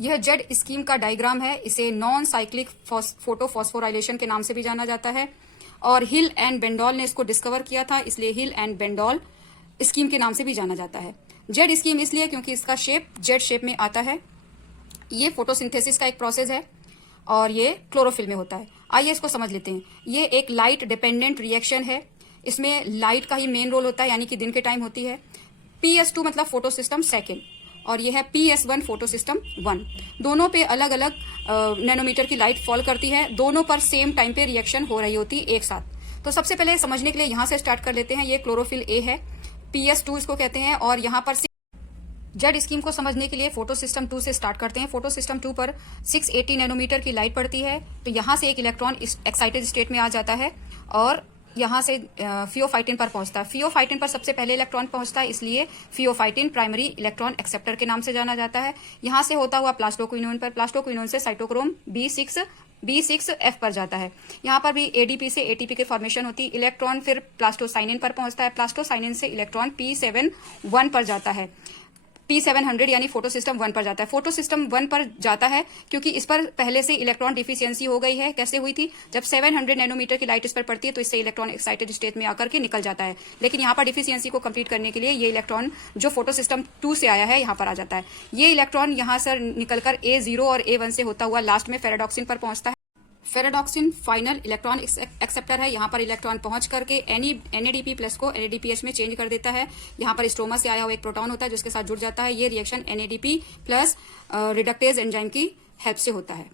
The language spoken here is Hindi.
यह जेड स्कीम का डायग्राम है। इसे नॉन साइक्लिक फोटोफॉस्फोराइलेशन के नाम से भी जाना जाता है और हिल एंड बेंडॉल ने इसको डिस्कवर किया था, इसलिए हिल एंड बेंडॉल स्कीम के नाम से भी जाना जाता है। जेड स्कीम इसलिए क्योंकि इसका शेप जेड शेप में आता है। ये फोटोसिंथेसिस का एक प्रोसेस है और ये क्लोरोफिल में होता है। आइए इसको समझ लेते हैं। ये एक लाइट डिपेंडेंट रिएक्शन है। इसमें लाइट का ही मेन रोल होता है, यानी कि दिन के टाइम होती है। PS2 मतलब फोटो सिस्टम सेकेंड और यह है PS1 फोटो सिस्टम 1। दोनों पे अलग अलग नैनोमीटर की लाइट फॉल करती है। दोनों पर सेम टाइम पे रिएक्शन हो रही होती है एक साथ। तो सबसे पहले समझने के लिए यहां से स्टार्ट कर लेते हैं। ये क्लोरोफिल ए है, PS2 इसको कहते हैं। और यहाँ पर जेड स्कीम को समझने के लिए फोटो सिस्टम 2 से स्टार्ट करते हैं। फोटो सिस्टम 2 पर 680 नैनोमीटर की लाइट पड़ती है। तो यहाँ से एक इलेक्ट्रॉन एक्साइटेड स्टेट में आ जाता है और यहाँ से फियोफाइटिन पर पहुंचता है। फियोफाइटिन पर सबसे पहले इलेक्ट्रॉन पहुंचता है, इसलिए फियोफाइटिन प्राइमरी इलेक्ट्रॉन एक्सेप्टर के नाम से जाना जाता है। यहाँ से होता हुआ प्लास्टोक्विनोन पर, प्लास्टोक्विनोन से साइटोक्रोम B6F पर जाता है। यहाँ पर भी ADP से ATP की फॉर्मेशन होती है। इलेक्ट्रॉन फिर प्लास्टोसाइनिन पर पहुंचता है। प्लास्टोसाइनिन से इलेक्ट्रॉन P7 पर जाता है। P700 यानी फोटो सिस्टम 1 पर जाता है। फोटो सिस्टम 1 पर जाता है क्योंकि इस पर पहले से इलेक्ट्रॉन डिफिशियंसी हो गई है। कैसे हुई थी? जब 700 नैनोमीटर की लाइट इस पर पड़ती है तो इससे इलेक्ट्रॉन एक्साइटेड स्टेट में आकर के निकल जाता है। लेकिन यहाँ पर डिफिशियंसी को कंप्लीट करने के लिए ये इलेक्ट्रॉन जो फोटो सिस्टम 2 से आया है यहाँ पर आ जाता है। ये इलेक्ट्रॉन यहाँ से निकलकर A0 और A1 से होता हुआ लास्ट में फेराडॉक्सिन पर पहुंचता है। फेराडॉक्सिन फाइनल इलेक्ट्रॉन एक्सेप्टर है। यहाँ पर इलेक्ट्रॉन पहुंच करके NADP प्लस को NADPH में चेंज कर देता है। यहाँ पर स्ट्रोमा से आया हुआ एक प्रोटॉन होता है जिसके साथ जुड़ जाता है। ये reaction NADP plus reductase enzyme की हेल्प से होता है।